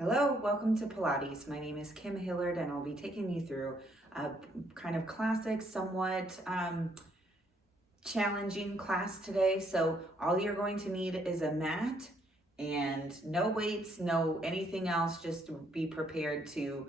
Hello, welcome to Pilates. My name is Kim Hillard and I'll be taking you through a kind of classic, somewhat challenging class today. So all you're going to need is a mat and no weights, no anything else. Just be prepared to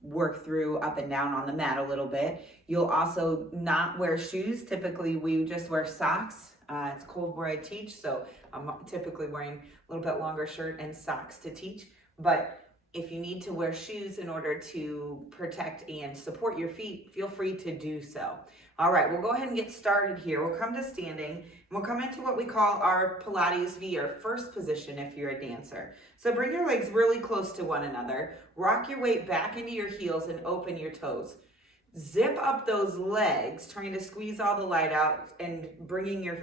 work through up and down on the mat a little bit. You'll also not wear shoes. Typically we just wear socks. It's cold where I teach, so I'm typically wearing a little bit longer shirt and socks to teach. But if you need to wear shoes in order to protect and support your feet, feel free to do so. All right, we'll go ahead and get started here. We'll come to standing, and we'll come into what we call our Pilates V, or first position if you're a dancer. So bring your legs really close to one another, rock your weight back into your heels, and open your toes. Zip up those legs, trying to squeeze all the light out and bringing your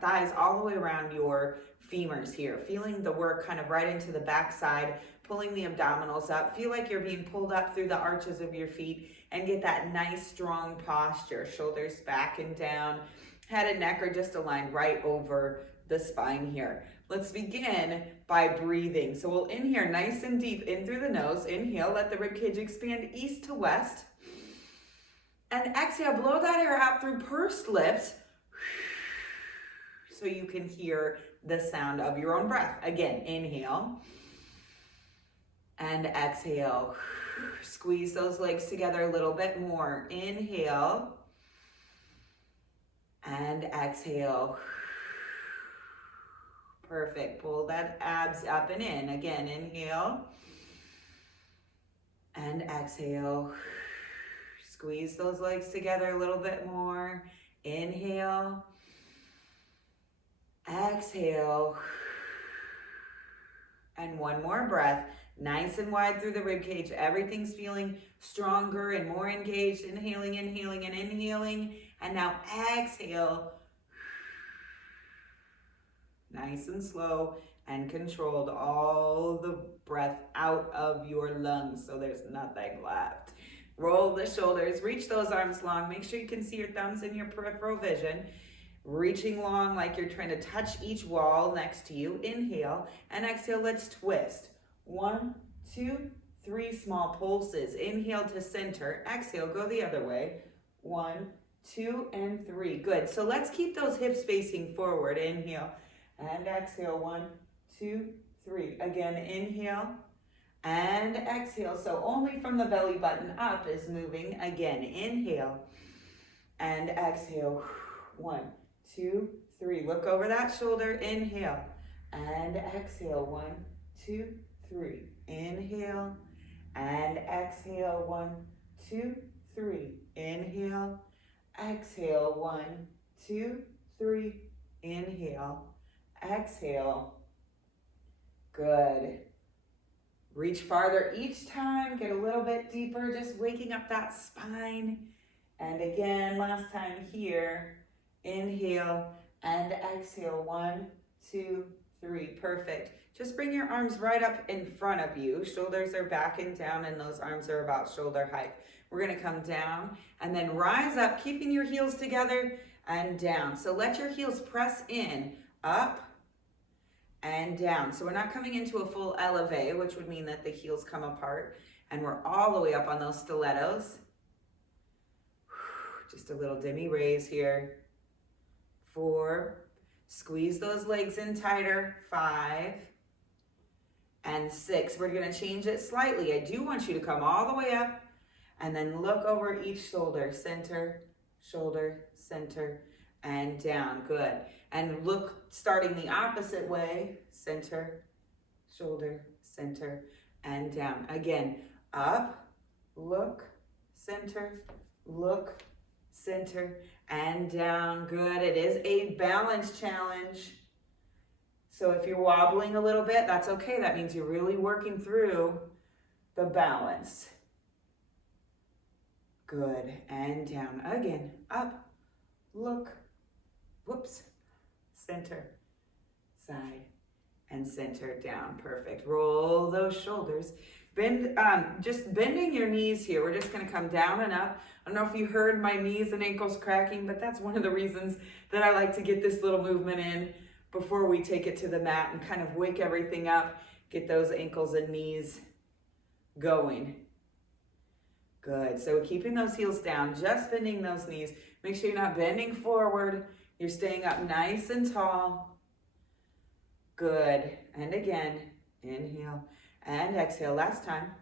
thighs all the way around your femurs here. Feeling the work kind of right into the backside, pulling the abdominals up. Feel like you're being pulled up through the arches of your feet and get that nice strong posture. Shoulders back and down, head and neck are just aligned right over the spine here. Let's begin by breathing. So we'll inhale nice and deep in through the nose. Inhale, let the ribcage expand east to west. And exhale, blow that air out through pursed lips so you can hear the sound of your own breath. Again, inhale and exhale. Squeeze those legs together a little bit more. Inhale and exhale. Perfect. Pull that abs up and in. Again, inhale and exhale. Squeeze those legs together a little bit more. Inhale. Exhale. And one more breath. Nice and wide through the rib cage. Everything's feeling stronger and more engaged. Inhaling, inhaling, and inhaling. And now exhale. Nice and slow and controlled. All the breath out of your lungs so there's nothing left. Roll the shoulders, reach those arms long. Make sure you can see your thumbs in your peripheral vision. Reaching long like you're trying to touch each wall next to you. Inhale and exhale, let's twist. 1, 2, 3 small pulses. Inhale to center, exhale, go the other way. 1, 2, and 3. Good, so let's keep those hips facing forward. Inhale and exhale, 1, 2, 3. Again, inhale and exhale. So only from the belly button up is moving. Again, inhale and exhale. 1, 2, 3. Look over that shoulder. Inhale and exhale. 1, 2, 3. Inhale and exhale. 1, 2, 3. Inhale, exhale. 1, 2, 3. Inhale, exhale. Good. Reach farther each time, get a little bit deeper, just waking up that spine. And again, last time here, inhale and exhale. 1, 2, 3, perfect. Just bring your arms right up in front of you. Shoulders are back and down and those arms are about shoulder height. We're gonna come down and then rise up, keeping your heels together and down. So let your heels press in, up, and down. So we're not coming into a full elevate, which would mean that the heels come apart and we're all the way up on those stilettos. Just a little demi raise here. 4, squeeze those legs in tighter. 5 and 6. We're gonna change it slightly. I do want you to come all the way up and then look over each shoulder. Center, shoulder, center, and down. Good. And look, starting the opposite way. Center, shoulder, center, and down. Again, up, look, center, look, center, and down. Good. It is a balance challenge. So if you're wobbling a little bit, that's okay. That means you're really working through the balance. Good. And down. Again, up, look, whoops, center, side, and center, down. Perfect. Roll those shoulders. Bend, just bending your knees here. We're just gonna come down and up. I don't know if you heard my knees and ankles cracking, but that's one of the reasons that I like to get this little movement in before we take it to the mat and kind of wake everything up. Get those ankles and knees going. Good. So keeping those heels down, just bending those knees. Make sure you're not bending forward. You're staying up nice and tall. Good. And again, inhale and exhale. Last time.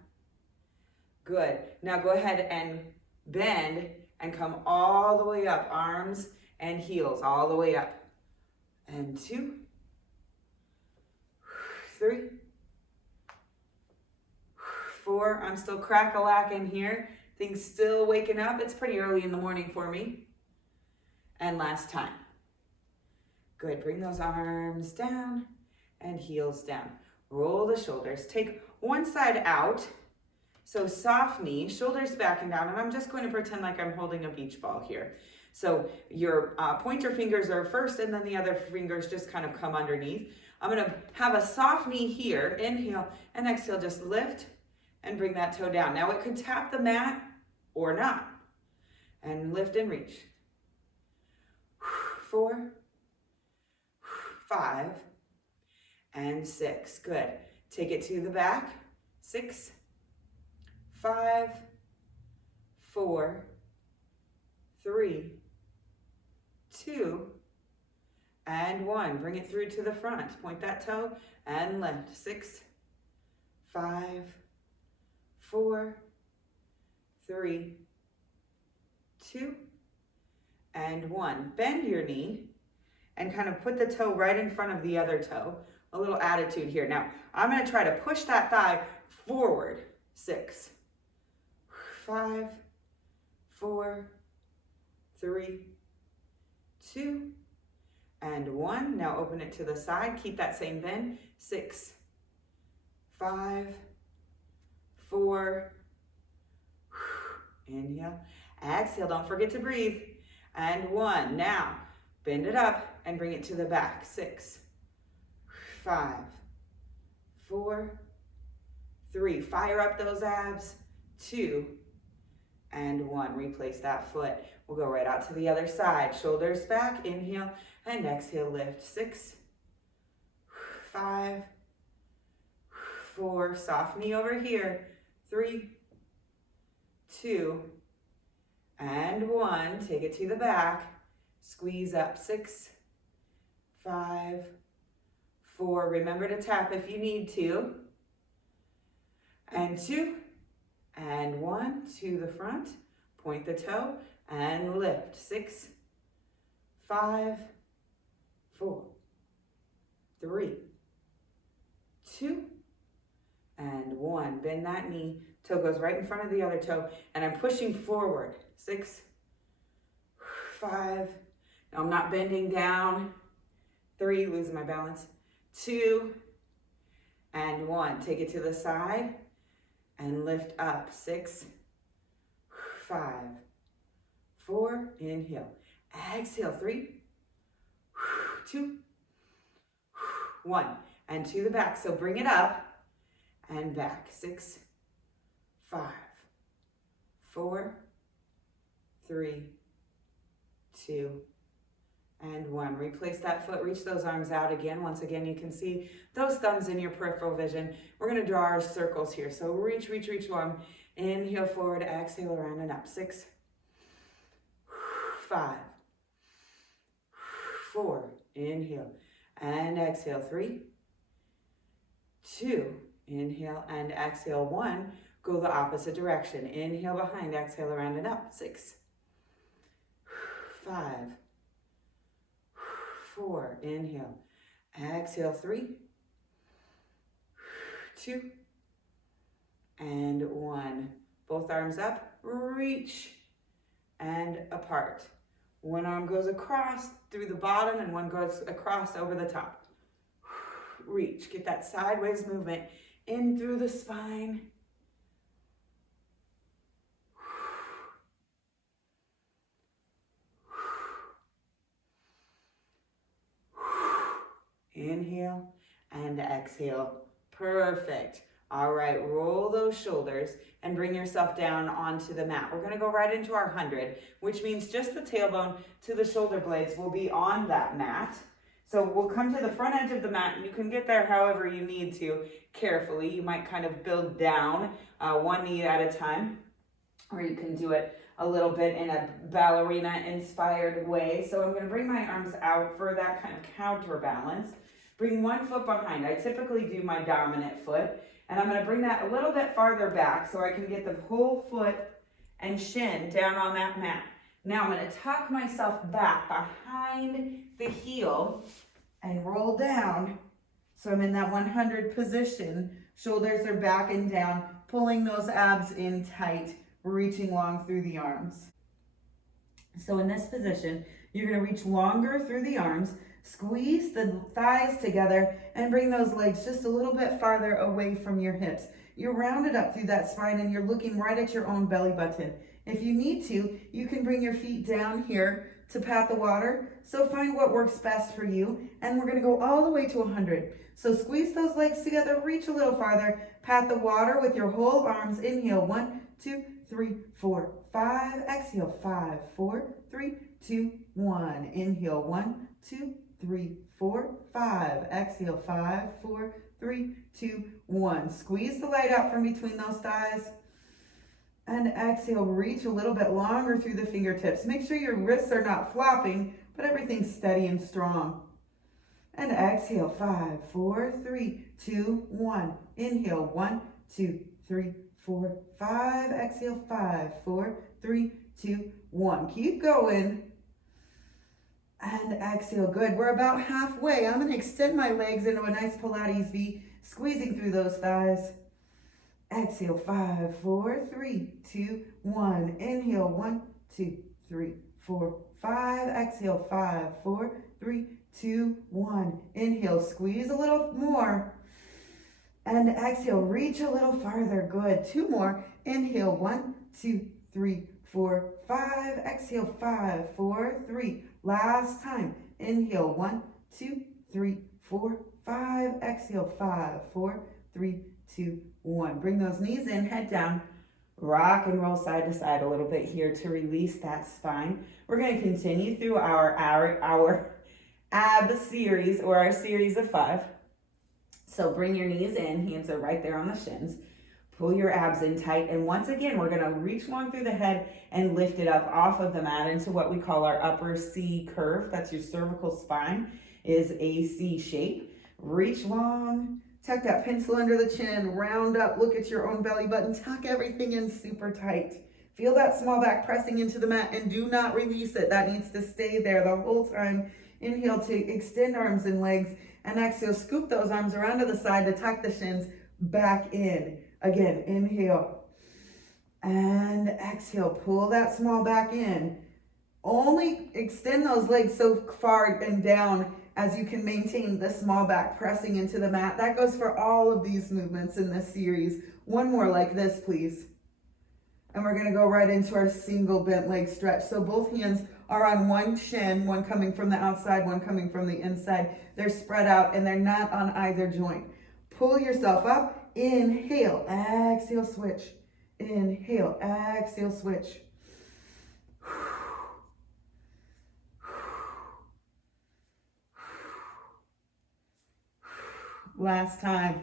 Good. Now go ahead and bend and come all the way up. Arms and heels all the way up. And 2, 3, 4. I'm still crack-a-lacking here. Things still waking up. It's pretty early in the morning for me. And last time. Good. Bring those arms down and heels down. Roll the shoulders. Take one side out. So soft knee, shoulders back and down. And I'm just going to pretend like I'm holding a beach ball here. So your pointer fingers are first, and then the other fingers just kind of come underneath. I'm going to have a soft knee here. Inhale and exhale. Just lift and bring that toe down. Now it could tap the mat or not. And lift and reach. 4, 5, and 6. Good. Take it to the back. 6, 5, 4, 3, 2, and 1. Bring it through to the front. Point that toe and lift. 6, 5, 4, 3, 2, and 1. Bend your knee and kind of put the toe right in front of the other toe. A little attitude here. Now, I'm going to try to push that thigh forward. 6, 5, 4, 3, 2, and 1. Now open it to the side. Keep that same bend. 6, 5, 4, inhale, exhale. Don't forget to breathe. And 1. Now bend it up and bring it to the back. 6, 5, 4, 3. Fire up those abs. 2, and 1. Replace that foot. We'll go right out to the other side. Shoulders back. Inhale and exhale. Lift. 6, 5, 4. Soft knee over here. 3, 2, and 1. Take it to the back. Squeeze up. 6, 5, 4. Remember to tap if you need to. And 2, and 1. To the front. Point the toe and lift. 6, 5, 4, 3, 2, and 1. Bend that knee. Toe goes right in front of the other toe, and I'm pushing forward. 6, 5. Now I'm not bending down. 3, losing my balance. 2, and 1. Take it to the side and lift up. 6, 5, 4. Inhale. Exhale. 3, 2, 1. And to the back. So bring it up and back. 6, 5, 4, 3, 2, and 1. Replace that foot. Reach those arms out again. Once again, you can see those thumbs in your peripheral vision. We're going to draw our circles here. So reach, reach, reach long. Inhale forward. Exhale around and up. 6, 5, 4. Inhale and exhale. 3, 2. Inhale and exhale. 1. Go the opposite direction. Inhale behind. Exhale around and up. 6, 5, 4. Inhale. Exhale. 3, 2, and 1. Both arms up. Reach and apart. One arm goes across through the bottom and one goes across over the top. Reach. Get that sideways movement in through the spine. Inhale and exhale. Perfect. All right, roll those shoulders and bring yourself down onto the mat. We're going to go right into our 100, which means just the tailbone to the shoulder blades will be on that mat. So we'll come to the front edge of the mat. You can get there however you need to, carefully. You might kind of build down one knee at a time, or you can do it a little bit in a ballerina inspired way. So I'm going to bring my arms out for that kind of counterbalance. Bring one foot behind. I typically do my dominant foot, and I'm going to bring that a little bit farther back so I can get the whole foot and shin down on that mat. Now I'm going to tuck myself back behind the heel and roll down. So I'm in that 100 position. Shoulders are back and down, pulling those abs in tight, reaching long through the arms. So in this position, you're going to reach longer through the arms, squeeze the thighs together, and bring those legs just a little bit farther away from your hips. You're rounded up through that spine and you're looking right at your own belly button. If you need to, you can bring your feet down here to pat the water. So find what works best for you. And we're going to go all the way to 100. So squeeze those legs together, reach a little farther, pat the water with your whole arms. Inhale, 1, 2, 3, 4, 5. Exhale, 5, 4, 3, 2, 1. Inhale, 1, 2, 3, 4, 5. Exhale, 5, 4, 3, 2, 1. Squeeze the light out from between those thighs. And exhale, reach a little bit longer through the fingertips. Make sure your wrists are not flopping, but everything's steady and strong. And exhale, 5, 4, 3, 2, 1. Inhale, 1, 2, 3, 4, 5. Exhale, 5, 4, 3, 2, 1. Keep going. And exhale, good. We're about halfway. I'm going to extend my legs into a nice Pilates V, squeezing through those thighs. Exhale, 5, 4, 3, 2, 1. Inhale, 1, 2, 3, 4, 5. Exhale, 5, 4, 3, 2, 1. Inhale, squeeze a little more. And exhale, reach a little farther. Good. 2 more. Inhale, 1, 2, 3, 4, 5. Exhale, 5, 4, 3. Last time. Inhale, 1, 2, 3, 4, 5. Exhale, 5, 4, 3, 2, 1. Bring those knees in, head down. Rock and roll side to side a little bit here to release that spine. We're going to continue through our ab series, or our series of 5. So bring your knees in, hands are right there on the shins. Pull your abs in tight, and once again, we're going to reach long through the head and lift it up off of the mat into what we call our upper C curve. That's your cervical spine, is a C shape. Reach long, tuck that pencil under the chin, round up, look at your own belly button, tuck everything in super tight. Feel that small back pressing into the mat, and do not release it. That needs to stay there the whole time. Inhale to extend arms and legs, and exhale, scoop those arms around to the side to tuck the shins back in. Again, inhale and exhale, pull that small back in. Only extend those legs so far and down as you can maintain the small back pressing into the mat. That goes for all of these movements in this series. One more like this, please. And we're gonna go right into our single bent leg stretch. So both hands are on one shin, one coming from the outside, one coming from the inside. They're spread out and they're not on either joint. Pull yourself up. Inhale, exhale, switch. Inhale, exhale, switch. Last time.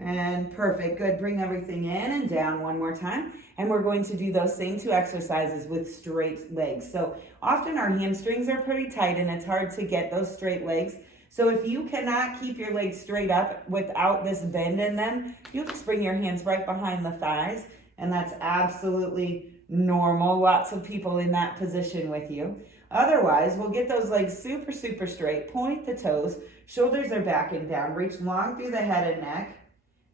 And perfect. Good. Bring everything in and down one more time. And we're going to do those same 2 exercises with straight legs. So often our hamstrings are pretty tight and it's hard to get those straight legs. So if you cannot keep your legs straight up without this bend in them, you'll just bring your hands right behind the thighs, and that's absolutely normal. Lots of people in that position with you. Otherwise, we'll get those legs super, super straight. Point the toes, shoulders are back and down. Reach long through the head and neck,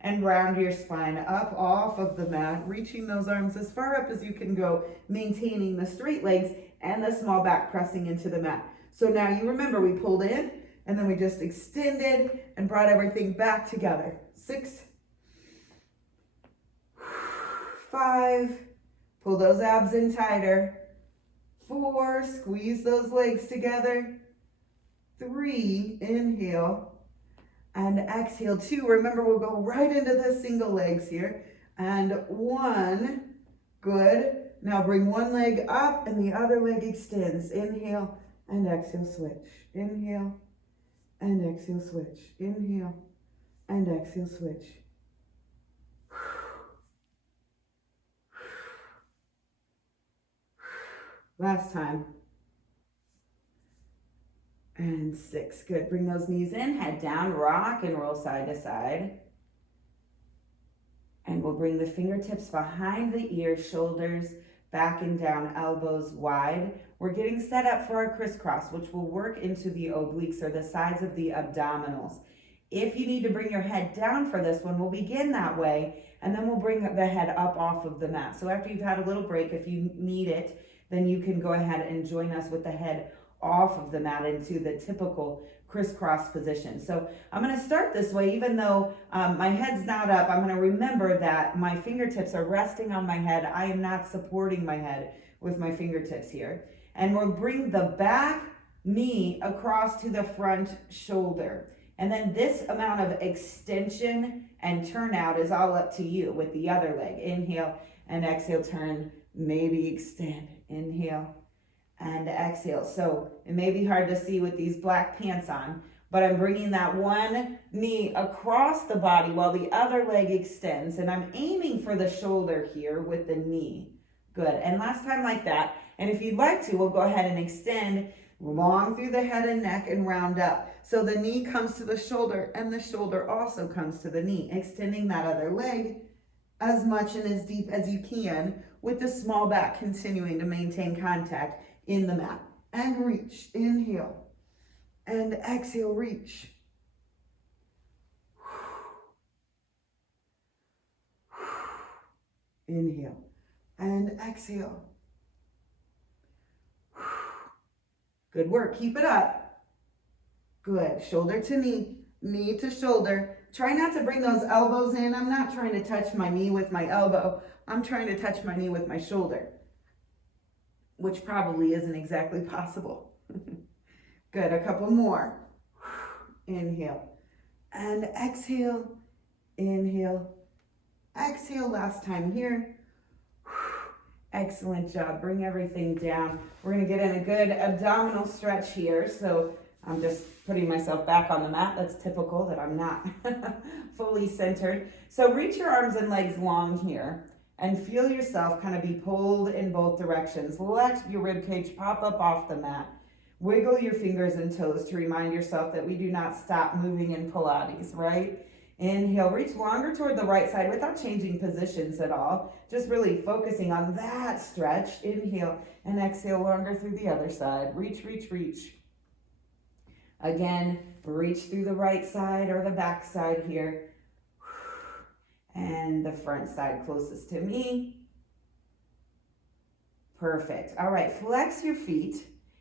and round your spine up off of the mat, reaching those arms as far up as you can go, maintaining the straight legs and the small back pressing into the mat. So now you remember we pulled in, and then we just extended and brought everything back together. 6, 5, pull those abs in tighter. 4, squeeze those legs together. 3, inhale, and exhale. 2, remember we'll go right into the single legs here. And 1, good. Now bring one leg up and the other leg extends. Inhale and exhale, switch. Inhale, and exhale, switch. Inhale, and exhale, switch. Last time. And 6, good. Bring those knees in, head down, rock and roll side to side. And we'll bring the fingertips behind the ears, shoulders back and down, elbows wide. We're getting set up for our crisscross, which will work into the obliques or the sides of the abdominals. If you need to bring your head down for this one, we'll begin that way, and then we'll bring the head up off of the mat. So after you've had a little break, if you need it, then you can go ahead and join us with the head off of the mat into the typical crisscross position. So I'm going to start this way, even though my head's not up. I'm going to remember that my fingertips are resting on my head. I am not supporting my head with my fingertips here. And we'll bring the back knee across to the front shoulder. And then this amount of extension and turnout is all up to you with the other leg. Inhale and exhale, turn, maybe extend. Inhale and exhale. So it may be hard to see with these black pants on, but I'm bringing that one knee across the body while the other leg extends, and I'm aiming for the shoulder here with the knee. Good. And last time like that. And if you'd like to, we'll go ahead and extend long through the head and neck and round up. So the knee comes to the shoulder and the shoulder also comes to the knee, extending that other leg as much and as deep as you can with the small back continuing to maintain contact in the mat. And reach. Inhale. And exhale, reach. Inhale. And exhale. Good work. Keep it up. Good. Shoulder to knee. Knee to shoulder. Try not to bring those elbows in. I'm not trying to touch my knee with my elbow. I'm trying to touch my knee with my shoulder, which probably isn't exactly possible. Good, a couple more. Inhale and exhale, inhale, exhale. Last time here. Excellent job. Bring everything down. We're gonna get in a good abdominal stretch here. So I'm just putting myself back on the mat. That's typical that I'm not fully centered. So reach your arms and legs long here. And feel yourself kind of be pulled in both directions. Let your rib cage pop up off the mat. Wiggle your fingers and toes to remind yourself that we do not stop moving in Pilates, right? Inhale, reach longer toward the right side without changing positions at all. Just really focusing on that stretch. Inhale and exhale longer through the other side. Reach, reach, reach. Again, reach through the right side or the back side here. And the front side closest to me. Perfect. All right, flex your feet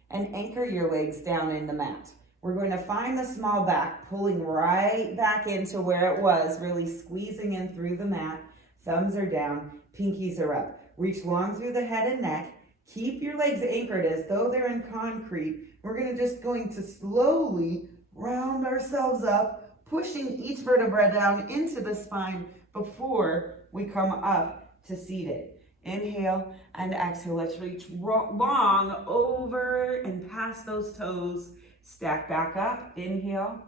and anchor your legs down in the mat. We're going to find the small back, pulling right back into where it was, really squeezing in through the mat. Thumbs are down, pinkies are up. Reach long through the head and neck. Keep your legs anchored as though they're in concrete. We're going to slowly round ourselves up, pushing each vertebra down into the spine before we come up to seated. Inhale and exhale. Let's reach long over and past those toes. Stack back up. Inhale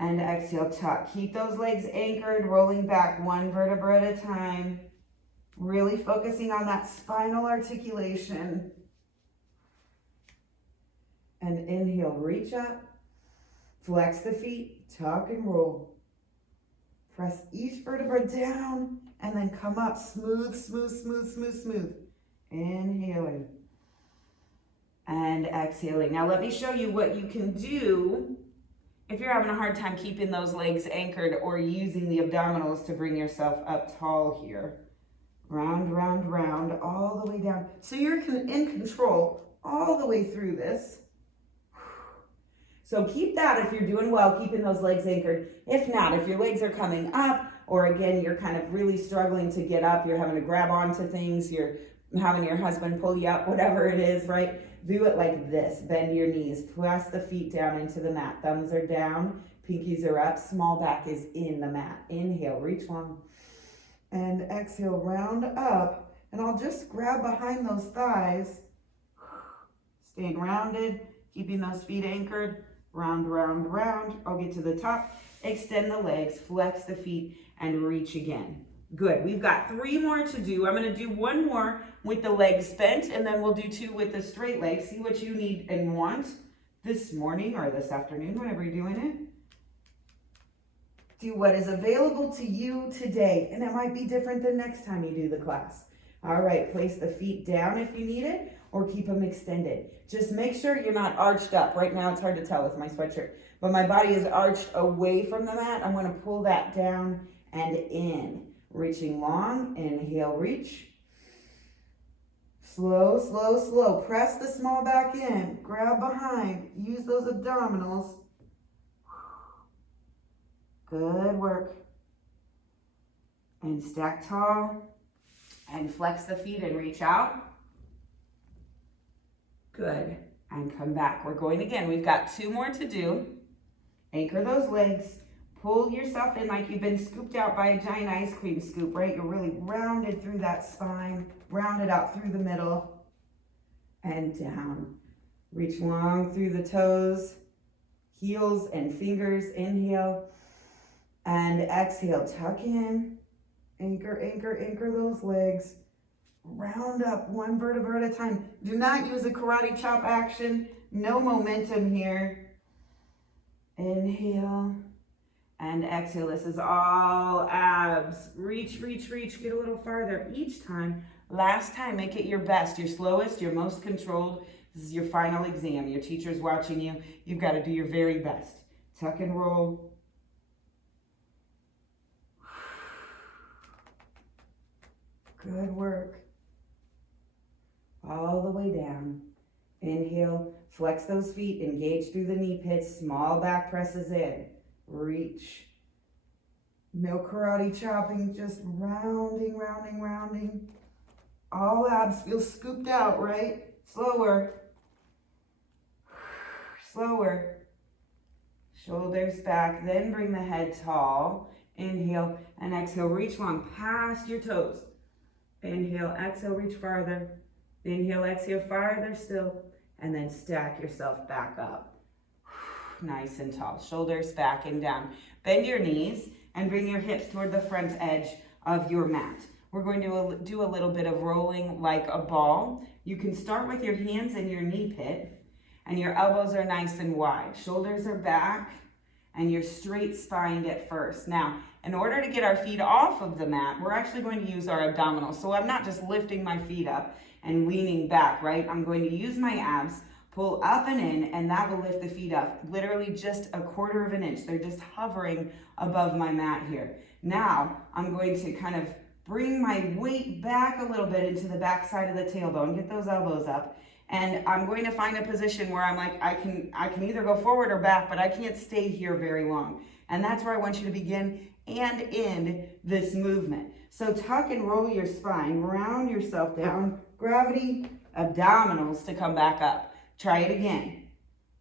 and exhale. Tuck. Keep those legs anchored, rolling back one vertebra at a time. Really focusing on that spinal articulation. And inhale, reach up. Flex the feet, tuck and roll. Press each vertebra down and then come up. Smooth, smooth, smooth, smooth, smooth. Inhaling and exhaling. Now let me show you what you can do if you're having a hard time keeping those legs anchored or using the abdominals to bring yourself up tall here. Round, round, round, all the way down. So you're in control all the way through this. So keep that if you're doing well, keeping those legs anchored. If not, if your legs are coming up, or again, you're kind of really struggling to get up, you're having to grab onto things, you're having your husband pull you up, whatever it is, right? Do it like this. Bend your knees, press the feet down into the mat. Thumbs are down, pinkies are up, small back is in the mat. Inhale, reach long, and exhale, round up. And I'll just grab behind those thighs. Staying rounded, keeping those feet anchored. Round, round, round. I'll get to the top. Extend the legs, flex the feet, and reach again. Good. We've got 3 more to do. I'm going to do 1 more with the legs bent, and then we'll do 2 with the straight legs. See what you need and want this morning or this afternoon, whenever you're doing it. Do what is available to you today, and it might be different the next time you do the class. All right, place the feet down if you need it, or keep them extended. Just make sure you're not arched up. Right now it's hard to tell with my sweatshirt, but my body is arched away from the mat. I'm going to pull that down and in. Reaching long, inhale, reach. Slow, slow, slow. Press the small back in. Grab behind. Use those abdominals. Good work. And stack tall. And flex the feet and reach out. Good. And come back. We're going again. We've got 2 more to do. Anchor those legs. Pull yourself in like you've been scooped out by a giant ice cream scoop, right? You're really rounded through that spine, rounded out through the middle, and down. Reach long through the toes, heels and fingers. Inhale and exhale. Tuck in. Anchor, anchor, anchor those legs. Round up 1 vertebra at a time. Do not use a karate chop action. No momentum here. Inhale. And exhale. This is all abs. Reach, reach, reach. Get a little farther each time. Last time, make it your best, your slowest, your most controlled. This is your final exam. Your teacher's watching you. You've got to do your very best. Tuck and roll. Good work. All the way down. Inhale. Flex those feet. Engage through the knee pits. Small back presses in. Reach. No karate chopping, just rounding, rounding, rounding. All abs feel scooped out, right? Slower. Slower. Shoulders back, then bring the head tall. Inhale and exhale. Reach long past your toes. Inhale, exhale, reach farther. Inhale, exhale, farther still. And then stack yourself back up. Nice and tall. Shoulders back and down. Bend your knees and bring your hips toward the front edge of your mat. We're going to do a little bit of rolling like a ball. You can start with your hands in your knee pit and your elbows are nice and wide. Shoulders are back and you're straight spined at first. Now, in order to get our feet off of the mat, we're actually going to use our abdominals. So I'm not just lifting my feet up and leaning back, right? I'm going to use my abs, pull up and in, and that will lift the feet up, literally just a 1/4 of an inch. They're just hovering above my mat here. Now, I'm going to kind of bring my weight back a little bit into the back side of the tailbone, get those elbows up, and I'm going to find a position where I'm like, I can either go forward or back, but I can't stay here very long. And that's where I want you to begin and end this movement. So tuck and roll your spine, round yourself down, gravity, abdominals to come back up. Try it again.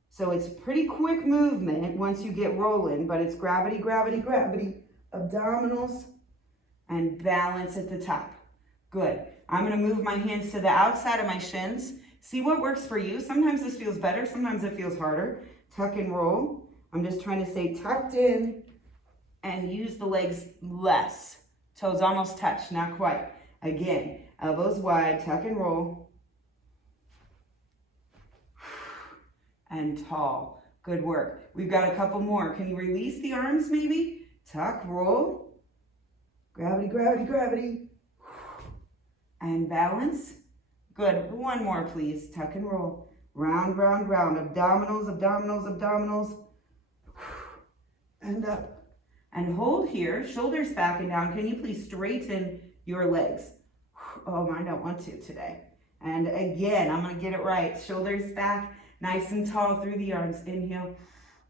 So it's pretty quick movement once you get rolling, but it's gravity, gravity, gravity, abdominals, and balance at the top. Good. I'm going to move my hands to the outside of my shins. See what works for you. Sometimes this feels better. Sometimes it feels harder. Tuck and roll. I'm just trying to stay tucked in and use the legs less. Toes almost touch, not quite. Again, elbows wide, tuck and roll. And tall. Good work. We've got a couple more. Can you release the arms maybe? Tuck, roll. Gravity, gravity, gravity. And balance. Good. 1 more, please. Tuck and roll. Round, round, round. Abdominals, abdominals, abdominals. And up. And hold here. Shoulders back and down. Can you please straighten your legs? Oh, I don't want to today. And again, I'm going to get it right. Shoulders back. Nice and tall through the arms. Inhale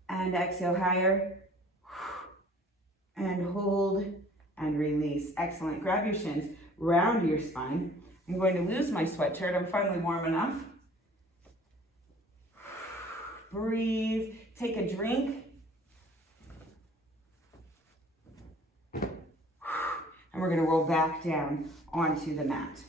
and exhale higher. And hold and release. Excellent. Grab your shins. Round your spine. I'm going to lose my sweatshirt. I'm finally warm enough. Breathe. Take a drink. And we're going to roll back down onto the mat.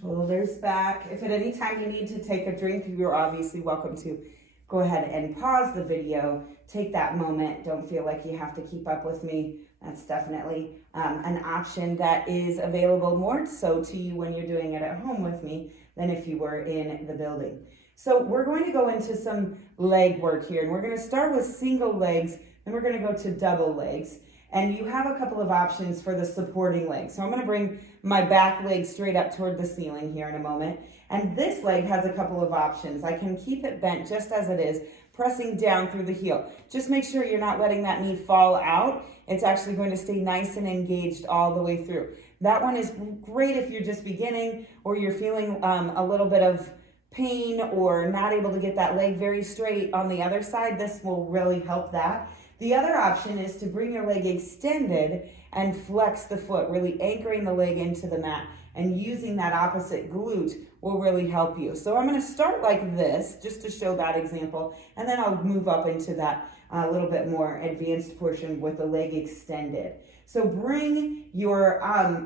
Shoulders back. If at any time you need to take a drink, you're obviously welcome to go ahead and pause the video. Take that moment. Don't feel like you have to keep up with me. That's definitely an option that is available more so to you when you're doing it at home with me than if you were in the building. So we're going to go into some leg work here, and we're going to start with single legs, then we're going to go to double legs. And you have a couple of options for the supporting leg. So I'm going to bring my back leg straight up toward the ceiling here in a moment. And this leg has a couple of options. I can keep it bent just as it is, pressing down through the heel. Just make sure you're not letting that knee fall out. It's actually going to stay nice and engaged all the way through. That one is great if you're just beginning or you're feeling a little bit of pain or not able to get that leg very straight on the other side. This will really help that. The other option is to bring your leg extended and flex the foot, really anchoring the leg into the mat, and using that opposite glute will really help you. So I'm going to start like this just to show that example, and then I'll move up into that little bit more advanced portion with the leg extended. So bring your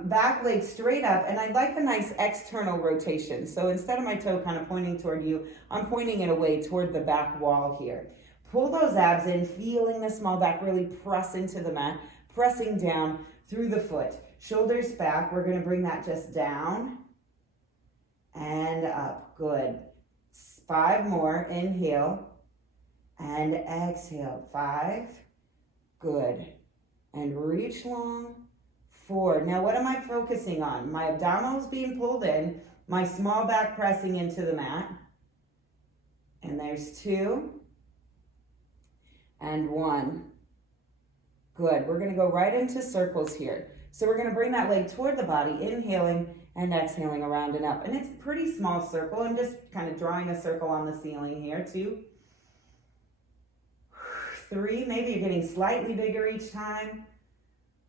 back leg straight up, and I'd like a nice external rotation. So instead of my toe kind of pointing toward you, I'm pointing it away toward the back wall here. Pull those abs in, feeling the small back really press into the mat, pressing down through the foot. Shoulders back, we're going to bring that just down and up. Good. 5 more. Inhale and exhale. 5. Good. And reach long. 4. Now what am I focusing on? My abdominals being pulled in, my small back pressing into the mat. And there's 2. And 1. Good. We're going to go right into circles here. So we're going to bring that leg toward the body, inhaling and exhaling around and up. And it's a pretty small circle. I'm just kind of drawing a circle on the ceiling here. 2. 3. Maybe you're getting slightly bigger each time.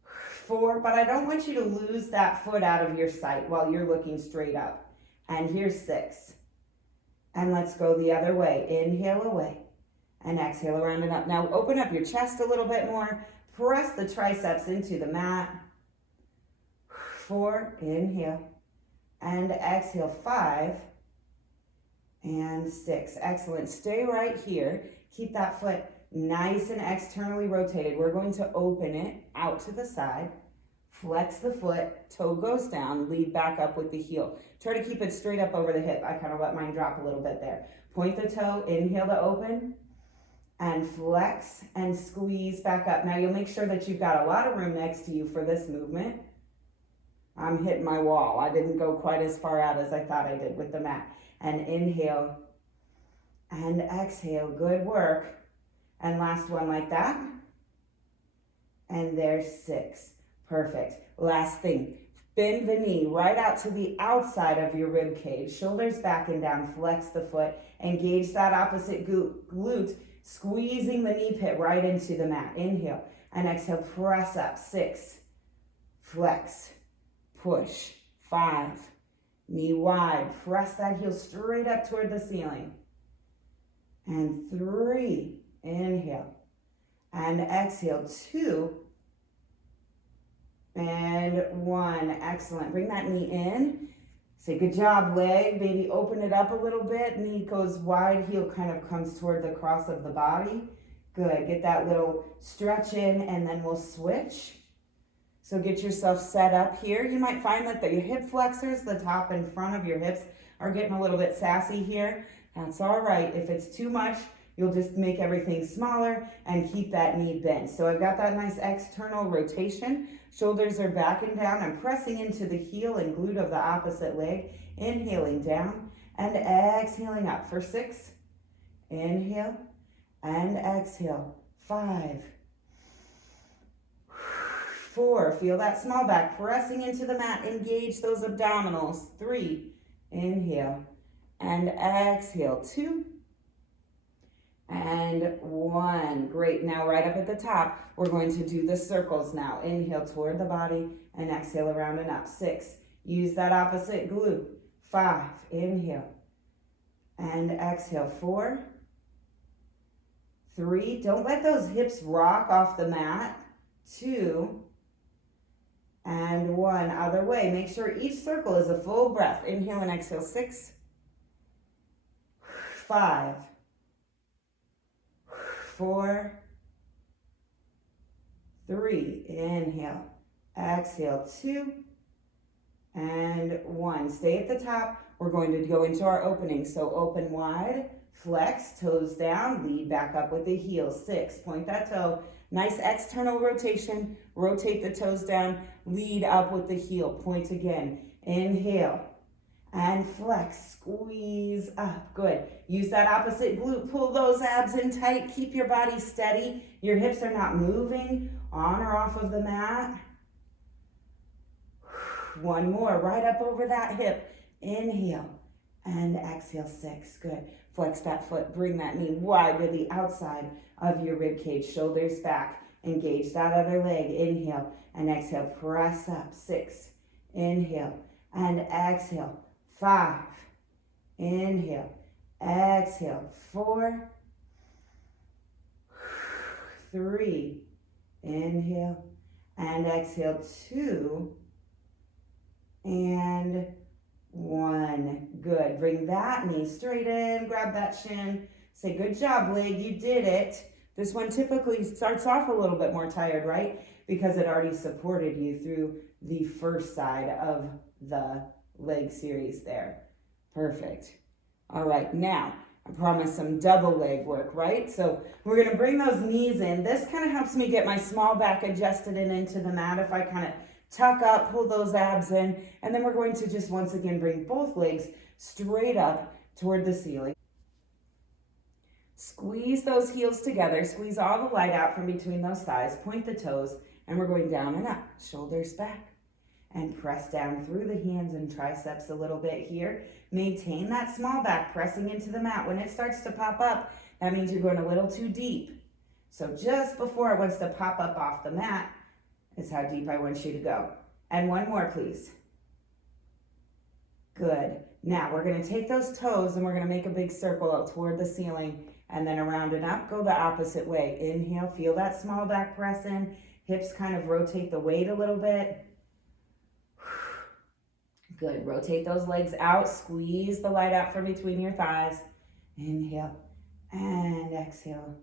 4. But I don't want you to lose that foot out of your sight while you're looking straight up. And here's 6. And let's go the other way. Inhale away. And exhale around and up. Now open up your chest a little bit more. Press the triceps into the mat. 4, inhale. And exhale, 5. And 6. Excellent. Stay right here. Keep that foot nice and externally rotated. We're going to open it out to the side. Flex the foot. Toe goes down. Lead back up with the heel. Try to keep it straight up over the hip. I kind of let mine drop a little bit there. Point the toe. Inhale to open. And flex and squeeze back up. Now you'll make sure that you've got a lot of room next to you for this movement. I'm hitting my wall. I didn't go quite as far out as I thought I did with the mat. And inhale and exhale. Good work. And last one like that. And there's 6. Perfect. Last thing. Bend the knee right out to the outside of your rib cage. Shoulders back and down. Flex the foot. Engage that opposite glute. Squeezing the knee pit right into the mat. Inhale and exhale. Press up. 6. Flex. Push. 5. Knee wide. Press that heel straight up toward the ceiling. And 3. Inhale. And exhale. 2. And 1. Excellent. Bring that knee in. Say, good job, leg. Maybe open it up a little bit. Knee goes wide. Heel kind of comes toward the cross of the body. Good. Get that little stretch in, and then we'll switch. So get yourself set up here. You might find that the hip flexors, the top and front of your hips, are getting a little bit sassy here. That's all right. If it's too much, you'll just make everything smaller and keep that knee bent. So I've got that nice external rotation. Shoulders are back and down. I'm pressing into the heel and glute of the opposite leg. Inhaling down and exhaling up for 6. Inhale and exhale. 5. 4. Feel that small back pressing into the mat. Engage those abdominals. 3. Inhale and exhale. 2. And 1. Great. Now right up at the top, we're going to do the circles now. Inhale toward the body and exhale around and up. 6. Use that opposite glute. 5. Inhale and exhale. 4. 3. Don't let those hips rock off the mat. 2. and 1. Other way. Make sure each circle is a full breath. Inhale and exhale. 6, 5, 4, 3. Inhale. Exhale. 2 and 1. Stay at the top. We're going to go into our opening. So open wide, flex, toes down, lead back up with the heels. 6, point that toe. Nice external rotation. Rotate the toes down, lead up with the heel. Point again. Inhale and flex, squeeze up. Good. Use that opposite glute. Pull those abs in tight. Keep your body steady. Your hips are not moving on or off of the mat. 1 more, right up over that hip. Inhale and exhale. 6, good. Flex that foot, bring that knee wide to the outside of your rib cage, shoulders back. Engage that other leg. Inhale and exhale, press up. 6, inhale and exhale. 5, inhale, exhale. 4, 3, inhale and exhale. 2 and 1. Good. Bring that knee straight in, grab that shin. Say, good job, leg, you did it. This one typically starts off a little bit more tired, right? Because it already supported you through the first side of the leg series there. Perfect. All right, now I promised some double leg work, right? So we're going to bring those knees in. This kind of helps me get my small back adjusted and into the mat. If I kind of tuck up, pull those abs in, and then we're going to just once again bring both legs straight up toward the ceiling. Squeeze those heels together, squeeze all the light out from between those thighs, point the toes, and we're going down and up, shoulders back, and press down through the hands and triceps a little bit here. Maintain that small back, pressing into the mat. When it starts to pop up, that means you're going a little too deep. So just before it wants to pop up off the mat is how deep I want you to go. And 1 more, please. Good. Now we're going to take those toes and we're going to make a big circle out toward the ceiling, and then around and up, go the opposite way. Inhale, feel that small back press in. Hips kind of rotate the weight a little bit. Good. Rotate those legs out. Squeeze the light out from between your thighs. Inhale and exhale.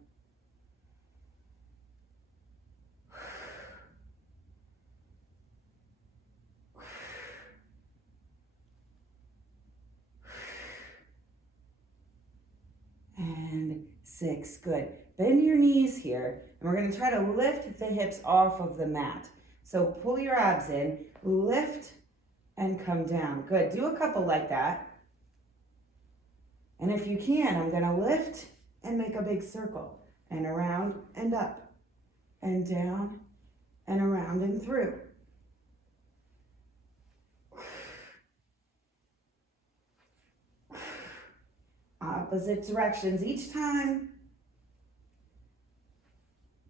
And 6, good. Bend your knees here, and we're going to try to lift the hips off of the mat. So pull your abs in, lift, and come down. Good. Do a couple like that. And if you can, I'm going to lift and make a big circle, and around and up, and down, and around and through. Opposite directions each time.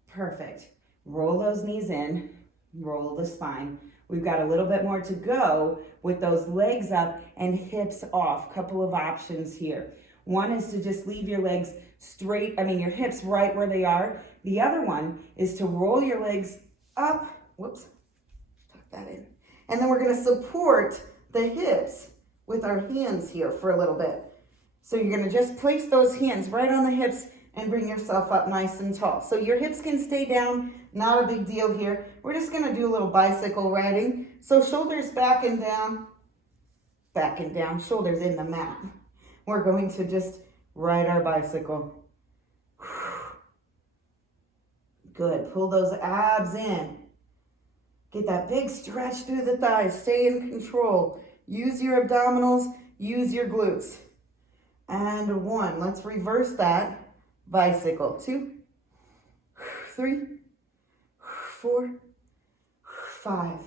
Perfect. Roll those knees in, roll the spine. We've got a little bit more to go with those legs up and hips off. Couple of options here. One is to just leave your legs straight, your hips right where they are. The other one is to roll your legs up. Whoops, tuck that in. And then we're going to support the hips with our hands here for a little bit. So you're going to just place those hands right on the hips and bring yourself up nice and tall. So your hips can stay down, not a big deal here. We're just going to do a little bicycle riding. So shoulders back and down, shoulders in the mat. We're going to just ride our bicycle. Good. Pull those abs in. Get that big stretch through the thighs. Stay in control. Use your abdominals. Use your glutes. And 1. Let's reverse that. Bicycle. 2, 3, 4, 5,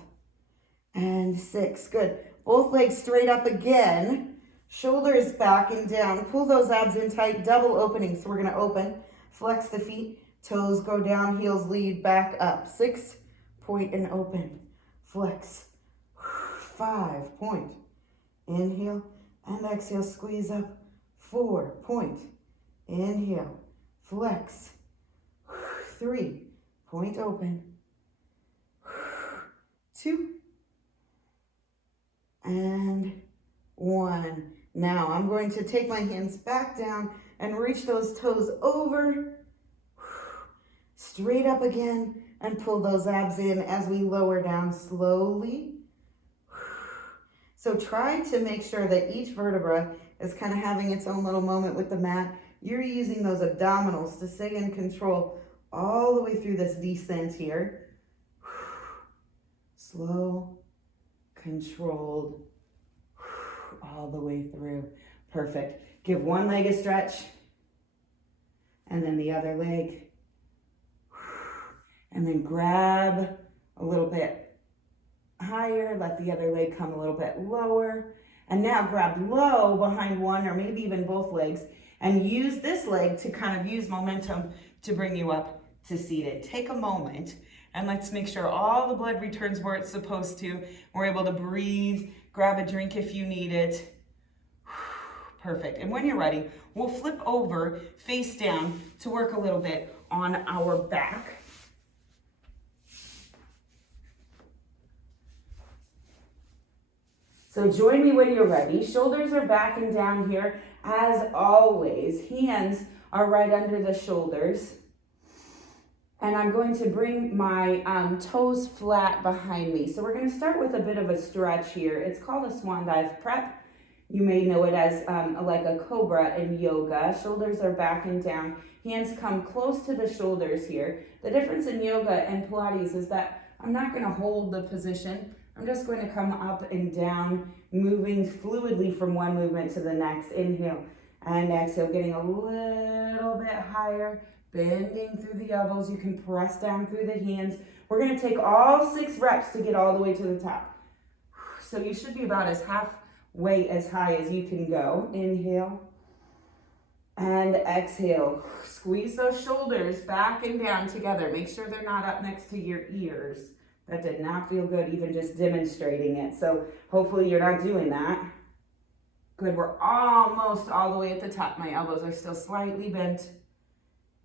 and 6. Good. Both legs straight up again. Shoulders back and down. Pull those abs in tight. Double opening. So we're going to open. Flex the feet. Toes go down. Heels lead back up. 6. Point and open. Flex. 5. Point. Inhale and exhale. Squeeze up. 4. Point. Inhale. Flex. 3. Point open. 2. and 1. Now I'm going to take my hands back down and reach those toes over, straight up again, and pull those abs in as we lower down slowly. So try to make sure that each vertebra is kind of having its own little moment with the mat. You're using those abdominals to stay in control all the way through this descent here. Slow, controlled, all the way through. Perfect. Give one leg a stretch, and then the other leg. And then grab a little bit higher, let the other leg come a little bit lower. And now grab low behind one or maybe even both legs and use this leg to kind of use momentum to bring you up to seated. Take a moment and let's make sure all the blood returns where it's supposed to. We're able to breathe, grab a drink if you need it. Perfect. And when you're ready, we'll flip over face down to work a little bit on our back. So join me when you're ready. Shoulders are back and down here as always. Hands are right under the shoulders. And I'm going to bring my toes flat behind me. So we're going to start with a bit of a stretch here. It's called a swan dive prep. You may know it as like a cobra in yoga. Shoulders are back and down. Hands come close to the shoulders here. The difference in yoga and Pilates is that I'm not going to hold the position. I'm just going to come up and down, moving fluidly from one movement to the next. Inhale and exhale, getting a little bit higher, bending through the elbows. You can press down through the hands. We're going to take all 6 reps to get all the way to the top. So you should be about as halfway as high as you can go. Inhale and exhale. Squeeze those shoulders back and down together. Make sure they're not up next to your ears. That did not feel good, even just demonstrating it. So hopefully you're not doing that. Good, we're almost all the way at the top. My elbows are still slightly bent.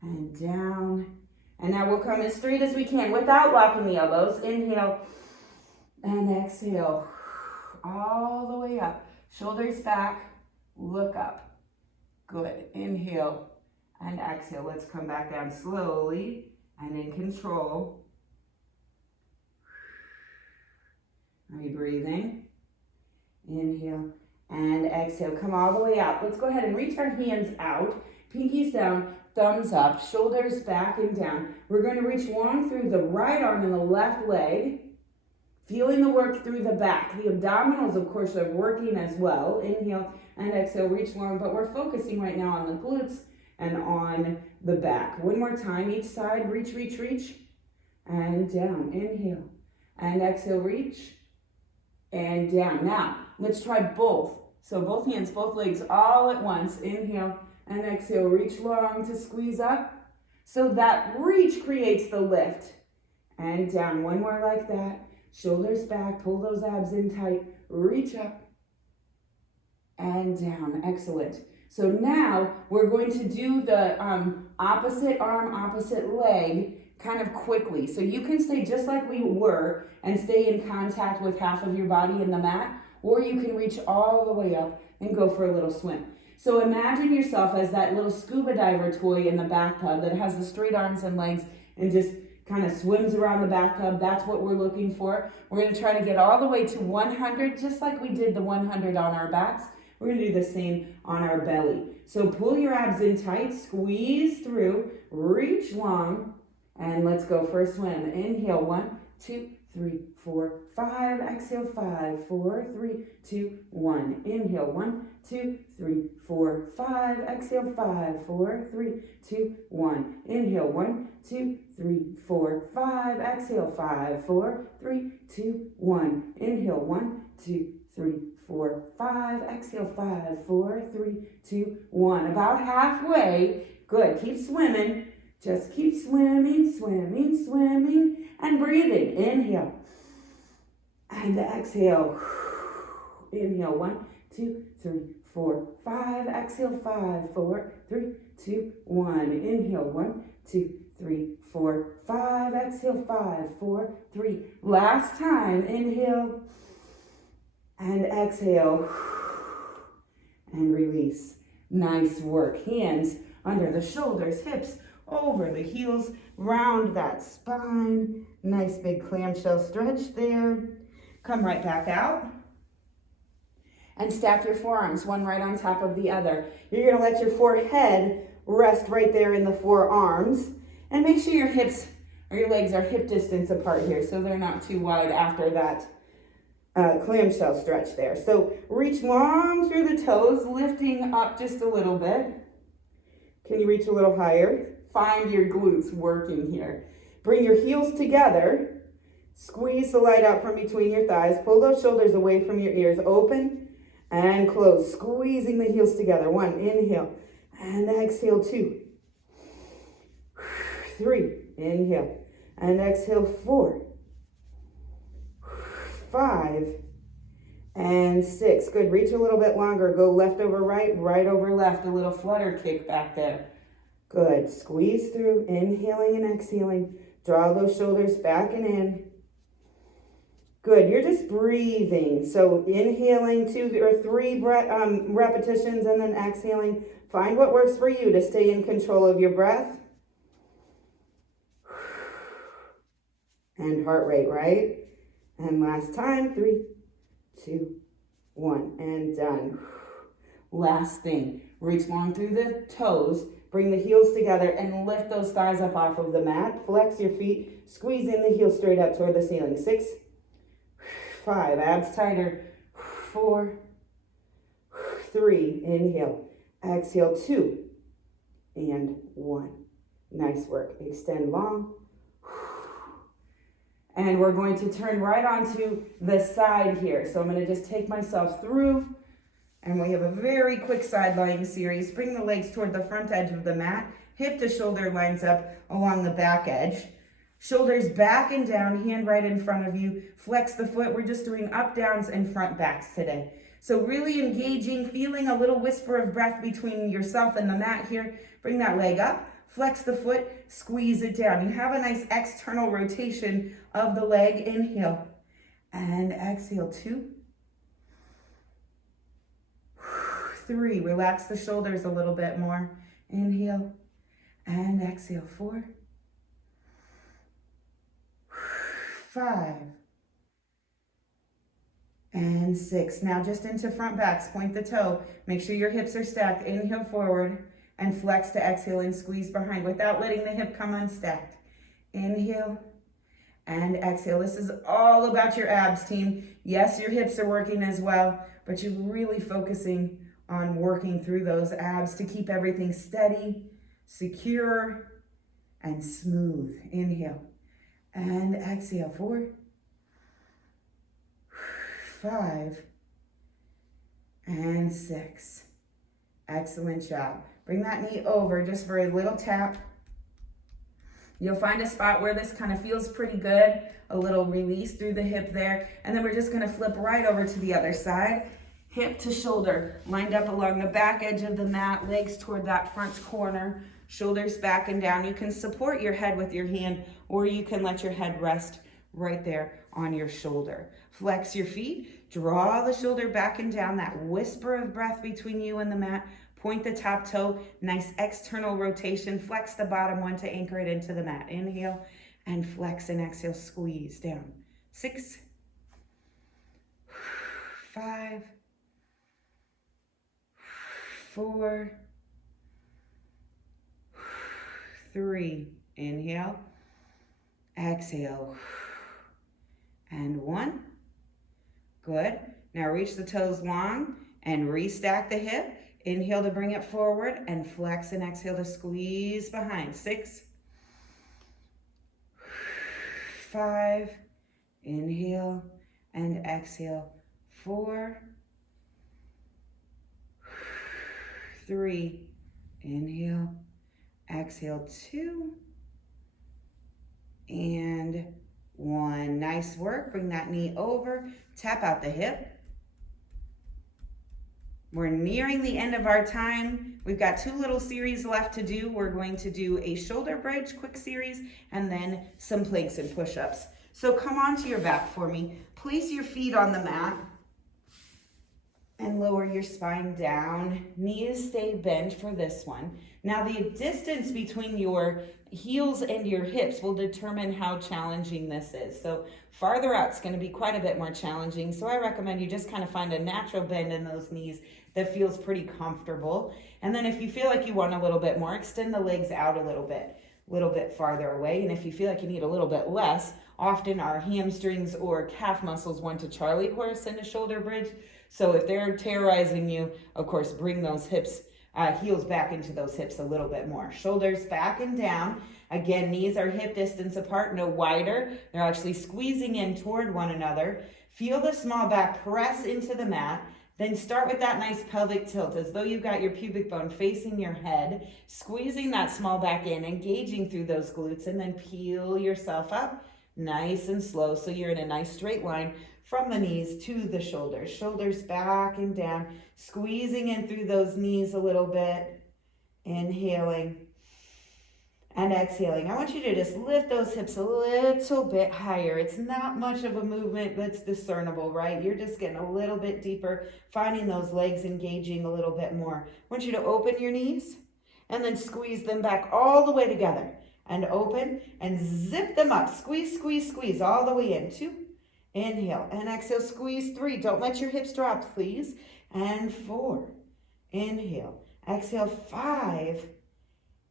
And down. And now we'll come as straight as we can without locking the elbows. Inhale and exhale. All the way up. Shoulders back, look up. Good, inhale and exhale. Let's come back down slowly and in control. Are you breathing? Inhale and exhale. Come all the way out. Let's go ahead and reach our hands out. Pinkies down, thumbs up, shoulders back and down. We're going to reach long through the right arm and the left leg. Feeling the work through the back. The abdominals, of course, are working as well. Inhale and exhale, reach long. But we're focusing right now on the glutes and on the back. One more time, each side. Reach, reach, reach. And down. Inhale and exhale, reach. And down. Now, let's try both. So both hands, both legs, all at once. Inhale and exhale. Reach long to squeeze up. So that reach creates the lift. And down. One more like that. Shoulders back. Pull those abs in tight. Reach up. And down. Excellent. So now we're going to do the opposite arm, opposite leg kind of quickly. So you can stay just like we were and stay in contact with half of your body in the mat, or you can reach all the way up and go for a little swim. So imagine yourself as that little scuba diver toy in the bathtub that has the straight arms and legs and just kind of swims around the bathtub. That's what we're looking for. We're going to try to get all the way to 100, just like we did the 100 on our backs. We're going to do the same on our belly. So pull your abs in tight, squeeze through, reach long, and let's go for a swim. Inhale, 1, 2, 3, 4, 5. Exhale, 5, 4, 3, 2, 1. Inhale, 1, 2, 3, 4, 5. Exhale, 5, 4, 3, 2, 1. Inhale, 1, 2, 3, 4, 5. Exhale, 5, 4, 3, 2, 1. Inhale, 1, 2, 3, 4, 5. Exhale, 5, 4, 3, 2, 1. About halfway. Good. Keep swimming. Just keep swimming, swimming, swimming, and breathing. Inhale and exhale. Inhale, 1, 2, 3, 4, 5. Exhale, 5, 4, 3, 2, 1. Inhale, 1, 2, 3, 4, 5. Exhale, 5, 4, 3. Last time. Inhale And exhale. And release. Nice work. Hands under the shoulders, hips over the heels. Round that spine. Nice big clamshell stretch there. Come right back out. And stack your forearms, one right on top of the other. You're going to let your forehead rest right there in the forearms. And make sure your hips or your legs are hip distance apart here so they're not too wide after that clamshell stretch there. So reach long through the toes, lifting up just a little bit. Can you reach a little higher? Find your glutes working here. Bring your heels together. Squeeze the light out from between your thighs. Pull those shoulders away from your ears. Open and close. Squeezing the heels together. 1, inhale. And exhale, 2. 3, inhale. And exhale, 4. 5 and 6. Good. Reach a little bit longer. Go left over right, right over left. A little flutter kick back there. Good. Squeeze through. Inhaling and exhaling. Draw those shoulders back and in. Good. You're just breathing. So inhaling 2 or 3 repetitions and then exhaling. Find what works for you to stay in control of your breath. And heart rate, right? And last time, 3, 2, 1, and done. Last thing, reach long through the toes, bring the heels together and lift those thighs up off of the mat. Flex your feet, squeeze in the heels straight up toward the ceiling. 6, 5, abs tighter. 4, 3, inhale. Exhale, 2, and 1. Nice work. Extend long. And we're going to turn right onto the side here. So I'm going to just take myself through. And we have a very quick side lying series. Bring the legs toward the front edge of the mat. Hip to shoulder lines up along the back edge. Shoulders back and down, hand right in front of you. Flex the foot. We're just doing up, downs, and front backs today. So really engaging, feeling a little whisper of breath between yourself and the mat here. Bring that leg up. Flex the foot, squeeze it down. You have a nice external rotation of the leg. Inhale and exhale. 2, 3. Relax the shoulders a little bit more. Inhale and exhale. 4, 5, and 6. Now just into front backs. Point the toe. Make sure your hips are stacked. Inhale forward. And flex to exhale and squeeze behind without letting the hip come unstacked. Inhale and exhale. This is all about your abs, team. Yes, your hips are working as well, but you're really focusing on working through those abs to keep everything steady, secure, and smooth. Inhale and exhale. 4, 5, and 6. Excellent job. Bring that knee over just for a little tap. You'll find a spot where this kind of feels pretty good. A little release through the hip there. And then we're just going to flip right over to the other side. Hip to shoulder, lined up along the back edge of the mat. Legs toward that front corner. Shoulders back and down. You can support your head with your hand, or you can let your head rest right there on your shoulder. Flex your feet. Draw the shoulder back and down. That whisper of breath between you and the mat. Point the top toe, nice external rotation. Flex the bottom one to anchor it into the mat. Inhale and flex and exhale, squeeze down. 6, 5, 4, 3. Inhale, exhale, and 1. Good. Now reach the toes long and restack the hip. Inhale to bring it forward and flex and exhale to squeeze behind. 6, 5, inhale and exhale. 4, 3, inhale, exhale. 2, and 1. Nice work. Bring that knee over, tap out the hip. We're nearing the end of our time. We've got 2 little series left to do. We're going to do a shoulder bridge, quick series, and then some planks and push-ups. So come onto your back for me. Place your feet on the mat. And lower your spine down. Knees stay bent for this one. Now the distance between your heels and your hips will determine how challenging this is. So farther out is going to be quite a bit more challenging. So I recommend you just kind of find a natural bend in those knees that feels pretty comfortable. And then if you feel like you want a little bit more, extend the legs out a little bit farther away. And if you feel like you need a little bit less, often our hamstrings or calf muscles want to Charlie horse into shoulder bridge. So if they're terrorizing you, of course, bring those heels back into those hips a little bit more. Shoulders back and down. Again, knees are hip distance apart, no wider. They're actually squeezing in toward one another. Feel the small back press into the mat. Then start with that nice pelvic tilt as though you've got your pubic bone facing your head, squeezing that small back in, engaging through those glutes, and then peel yourself up nice and slow so you're in a nice straight line from the knees to the shoulders. Shoulders back and down, squeezing in through those knees a little bit, inhaling and exhaling. I want you to just lift those hips a little bit higher. It's not much of a movement that's discernible, right? You're just getting a little bit deeper, finding those legs engaging a little bit more. I want you to open your knees and then squeeze them back all the way together and open and zip them up. Squeeze, squeeze, squeeze all the way in. 2. Inhale and exhale, squeeze 3. Don't let your hips drop, please. And 4. Inhale, exhale 5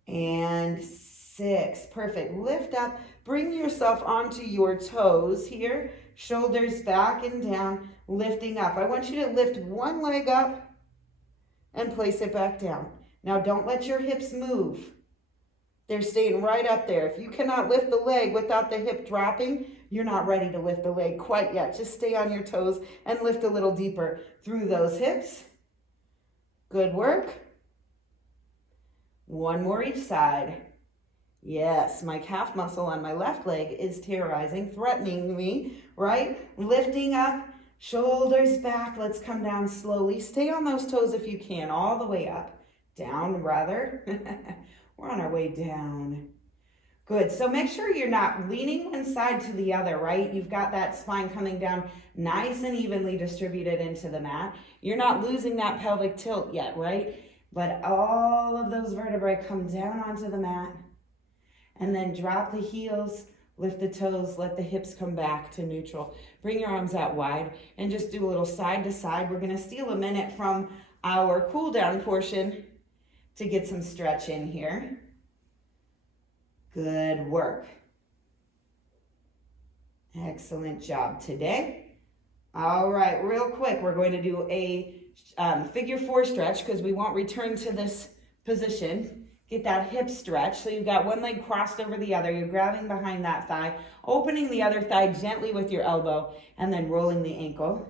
and 6. Perfect. Lift up, bring yourself onto your toes here. Shoulders back and down, lifting up. I want you to lift one leg up and place it back down. Now don't let your hips move. They're staying right up there. If you cannot lift the leg without the hip dropping, you're not ready to lift the leg quite yet. Just stay on your toes and lift a little deeper through those hips. Good work. One more each side. Yes, my calf muscle on my left leg is terrorizing, threatening me, right? Lifting up, shoulders back. Let's come down slowly. Stay on those toes if you can, all the way up. Down, rather. We're on our way down. Good. So make sure you're not leaning one side to the other, right? You've got that spine coming down nice and evenly distributed into the mat. You're not losing that pelvic tilt yet, right? Let all of those vertebrae come down onto the mat and then drop the heels, lift the toes, let the hips come back to neutral. Bring your arms out wide and just do a little side to side. We're going to steal a minute from our cool down portion to get some stretch in here. Good work. Excellent job today. All right, real quick, we're going to do a figure 4 stretch because we won't return to this position. Get that hip stretch. So you've got one leg crossed over the other. You're grabbing behind that thigh, opening the other thigh gently with your elbow, and then rolling the ankle.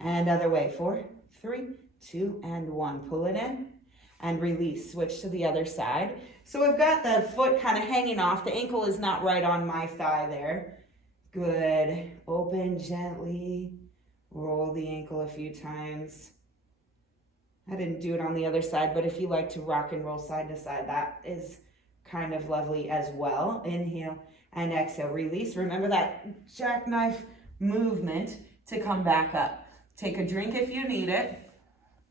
And other way. 4, 3, 2, and 1. Pull it in and release. Switch to the other side. So we've got the foot kind of hanging off. The ankle is not right on my thigh there. Good. Open gently. Roll the ankle a few times. I didn't do it on the other side, but if you like to rock and roll side to side, that is kind of lovely as well. Inhale and exhale. Release. Remember that jackknife movement to come back up. Take a drink if you need it.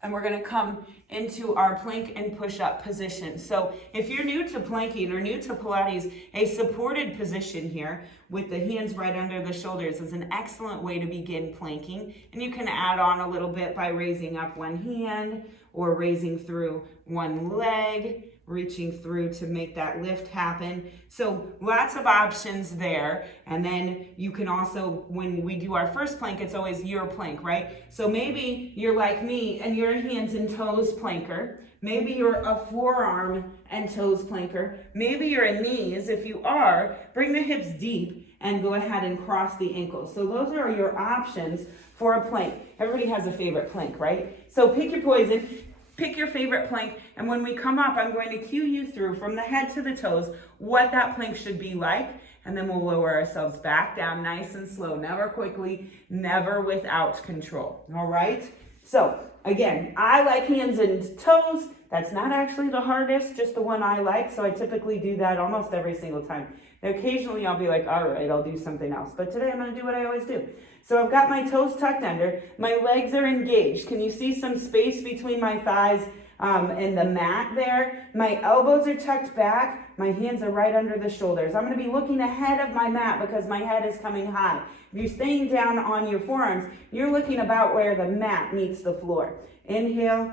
And we're going to come into our plank and push-up position. So if you're new to planking or new to Pilates, a supported position here with the hands right under the shoulders is an excellent way to begin planking. And you can add on a little bit by raising up one hand or raising through one leg, reaching through to make that lift happen. So lots of options there. And then you can also, when we do our first plank, it's always your plank, right? So maybe you're like me and you're a hands and toes planker. Maybe you're a forearm and toes planker. Maybe you're a knees. If you are, bring the hips deep and go ahead and cross the ankles. So those are your options for a plank. Everybody has a favorite plank, right? So pick your poison. Pick your favorite plank, and when we come up, I'm going to cue you through from the head to the toes what that plank should be like, and then we'll lower ourselves back down nice and slow, never quickly, never without control, all right? So, again, I like hands and toes. That's not actually the hardest, just the one I like, so I typically do that almost every single time. Occasionally I'll be like, all right, I'll do something else. But today I'm going to do what I always do. So I've got my toes tucked under. My legs are engaged. Can you see some space between my thighs and the mat there? My elbows are tucked back. My hands are right under the shoulders. I'm going to be looking ahead of my mat because my head is coming high. If you're staying down on your forearms, you're looking about where the mat meets the floor. Inhale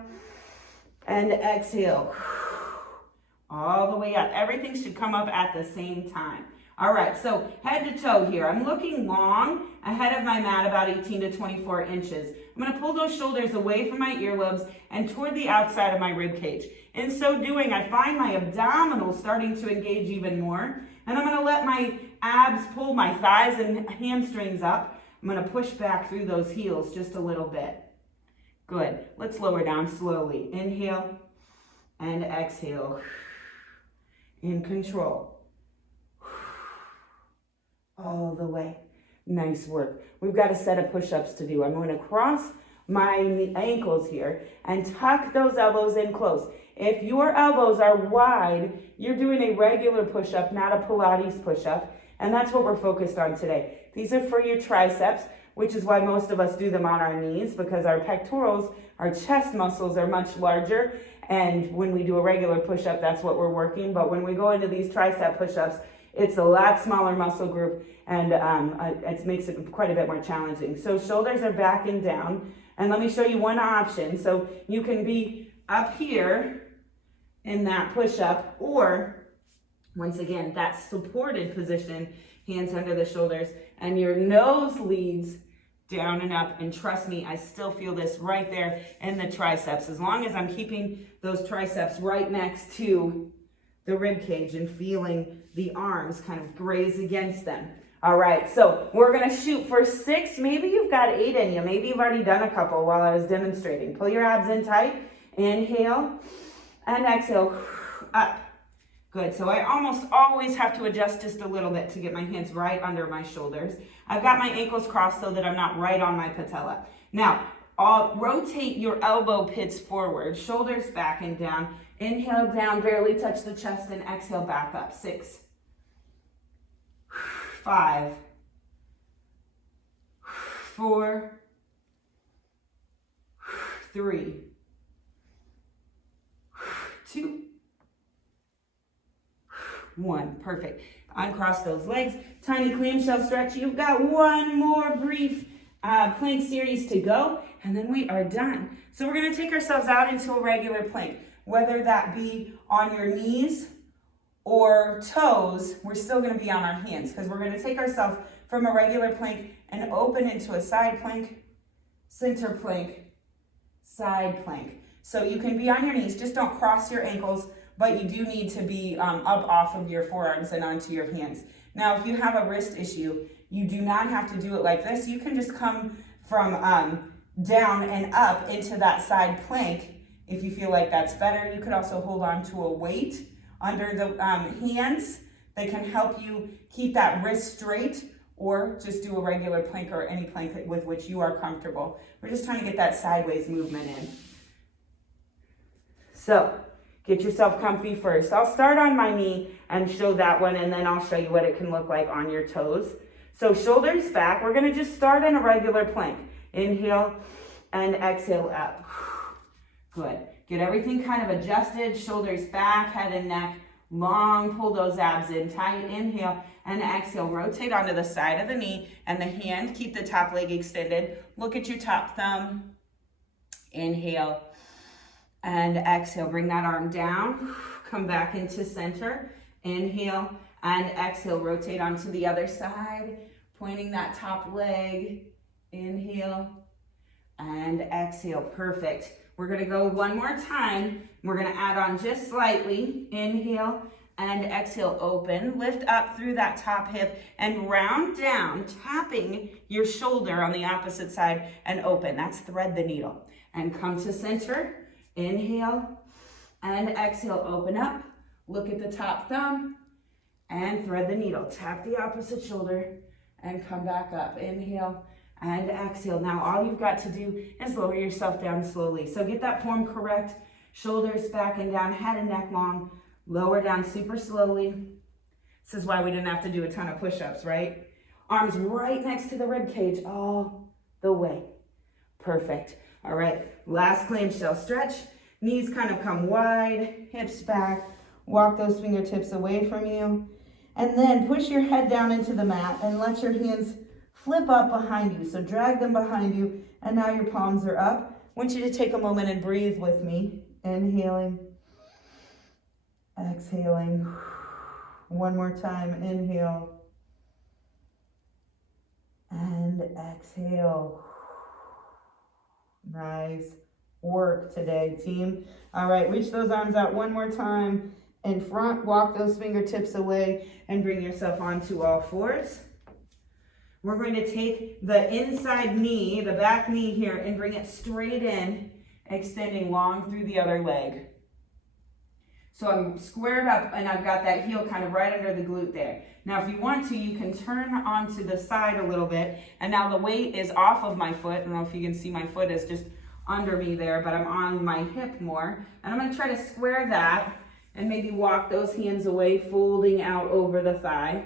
and exhale. All the way up. Everything should come up at the same time. All right, so head to toe here. I'm looking long ahead of my mat, about 18 to 24 inches. I'm going to pull those shoulders away from my earlobes and toward the outside of my rib cage. In so doing, I find my abdominals starting to engage even more. And I'm going to let my abs pull my thighs and hamstrings up. I'm going to push back through those heels just a little bit. Good. Let's lower down slowly. Inhale and exhale. In control. All the way. Nice work. We've got a set of push-ups to do. I'm going to cross my ankles here and tuck those elbows in close. If your elbows are wide, you're doing a regular push-up, not a Pilates push-up, and that's what we're focused on today. These are for your triceps, which is why most of us do them on our knees, because our pectorals, our chest muscles are much larger, and when we do a regular push-up, that's what we're working. But when we go into these tricep push-ups, it's a lot smaller muscle group, and it makes it quite a bit more challenging. So shoulders are back and down. And let me show you one option. So you can be up here in that push-up, or once again, that supported position, hands under the shoulders, and your nose leads down and up. And trust me, I still feel this right there in the triceps. As long as I'm keeping those triceps right next to the rib cage and feeling the arms kind of graze against them. All right, so we're gonna shoot for 6. Maybe you've got 8 in you. Maybe you've already done a couple while I was demonstrating. Pull your abs in tight. Inhale and exhale. Up. Good. So I almost always have to adjust just a little bit to get my hands right under my shoulders. I've got my ankles crossed so that I'm not right on my patella. Now, rotate your elbow pits forward, shoulders back and down. Inhale down, barely touch the chest, and exhale back up. 6, 5, 4, 3, 2, 1. Perfect. Uncross those legs. Tiny clamshell stretch. You've got one more brief plank series to go, and then we are done. So we're going to take ourselves out into a regular plank. Whether that be on your knees or toes, we're still going to be on our hands, because we're going to take ourselves from a regular plank and open into a side plank, center plank, side plank. So you can be on your knees, just don't cross your ankles, but you do need to be up off of your forearms and onto your hands. Now, if you have a wrist issue, you do not have to do it like this. You can just come from down and up into that side plank. If you feel like that's better, you could also hold on to a weight under the hands that can help you keep that wrist straight, or just do a regular plank or any plank with which you are comfortable. We're just trying to get that sideways movement in. So get yourself comfy first. I'll start on my knee and show that one, and then I'll show you what it can look like on your toes. So shoulders back. We're going to just start in a regular plank. Inhale and exhale up. Good. Get everything kind of adjusted, shoulders back, head and neck long. Pull those abs in tight. Inhale and exhale. Rotate onto the side of the knee and the hand. Keep the top leg extended. Look at your top thumb. Inhale and exhale. Bring that arm down. Come back into center. Inhale and exhale. Rotate onto the other side, pointing that top leg. Inhale and exhale. Perfect. We're going to go one more time. We're going to add on just slightly. Inhale and exhale. Open. Lift up through that top hip and round down, tapping your shoulder on the opposite side, and open. That's thread the needle. And come to center. Inhale and exhale. Open up. Look at the top thumb and thread the needle. Tap the opposite shoulder and come back up. Inhale and exhale. Now all you've got to do is lower yourself down slowly. So get that form correct. Shoulders back and down, head and neck long. Lower down super slowly. This is why we didn't have to do a ton of push-ups, right? Arms right next to the rib cage all the way. Perfect. All right, last clamshell stretch. Knees kind of come wide, hips back. Walk those fingertips away from you. And then push your head down into the mat and let your hands flip up behind you. So drag them behind you, and now your palms are up. I want you to take a moment and breathe with me. Inhaling, exhaling. One more time, inhale, and exhale. Nice work today, team. All right, reach those arms out one more time. In front, walk those fingertips away and bring yourself onto all fours. We're going to take the inside knee, the back knee here, and bring it straight in, extending long through the other leg. So I'm squared up and I've got that heel kind of right under the glute there. Now if you want to, you can turn onto the side a little bit, and now the weight is off of my foot. I don't know if you can see my foot is just under me there, but I'm on my hip more. And I'm gonna try to square that and maybe walk those hands away, folding out over the thigh.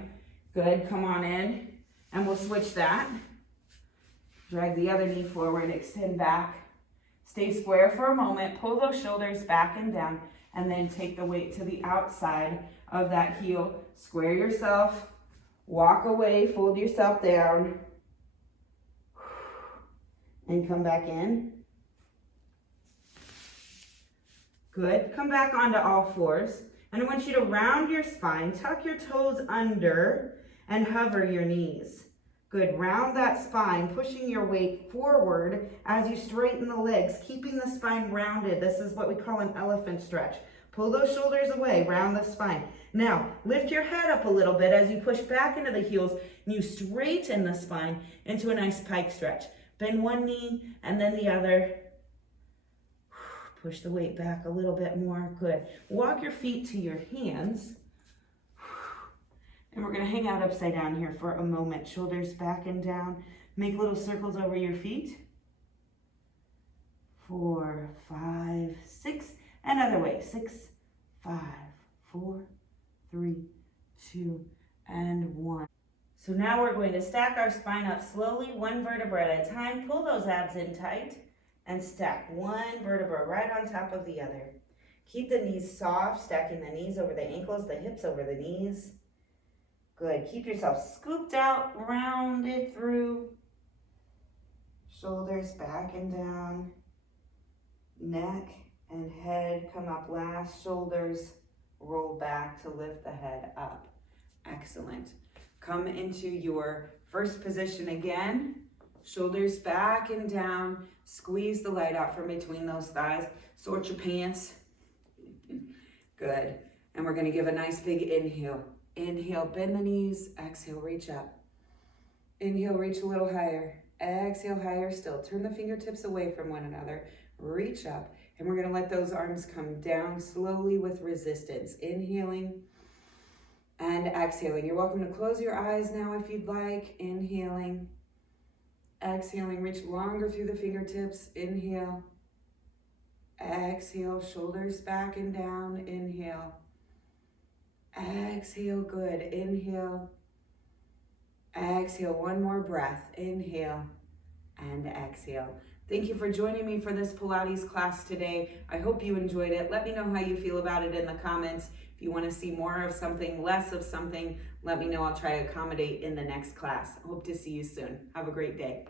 Good, come on in. And we'll switch that. Drag the other knee forward, extend back. Stay square for a moment, pull those shoulders back and down, and then take the weight to the outside of that heel. Square yourself, walk away, fold yourself down, and come back in. Good, come back onto all fours. And I want you to round your spine, tuck your toes under, and hover your knees. Good, round that spine, pushing your weight forward as you straighten the legs, keeping the spine rounded. This is what we call an elephant stretch. Pull those shoulders away, round the spine. Now, lift your head up a little bit as you push back into the heels, and you straighten the spine into a nice pike stretch. Bend one knee and then the other. Push the weight back a little bit more, good. Walk your feet to your hands. And we're gonna hang out upside down here for a moment. Shoulders back and down. Make little circles over your feet. 4, 5, 6. Another way. 6, 5, 4, 3, 2, and 1. So now we're going to stack our spine up slowly, one vertebra at a time. Pull those abs in tight and stack one vertebra right on top of the other. Keep the knees soft, stacking the knees over the ankles, the hips over the knees. Good. Keep yourself scooped out, rounded through. Shoulders back and down. Neck and head come up last. Shoulders roll back to lift the head up. Excellent. Come into your first position again. Shoulders back and down. Squeeze the light out from between those thighs. Sort your pants. Good. And we're going to give a nice big inhale. Inhale, bend the knees. Exhale, reach up. Inhale, reach a little higher. Exhale, higher still. Turn the fingertips away from one another. Reach up. And we're going to let those arms come down slowly with resistance. Inhaling and exhaling. You're welcome to close your eyes now if you'd like. Inhaling. Exhaling. Reach longer through the fingertips. Inhale. Exhale. Shoulders back and down. Inhale. Exhale, good. Inhale. Exhale, one more breath. Inhale and exhale. Thank you for joining me for this Pilates class today. I hope you enjoyed it. Let me know how you feel about it in the comments. If you want to see more of something, less of something, let me know. I'll try to accommodate in the next class. Hope to see you soon. Have a great day.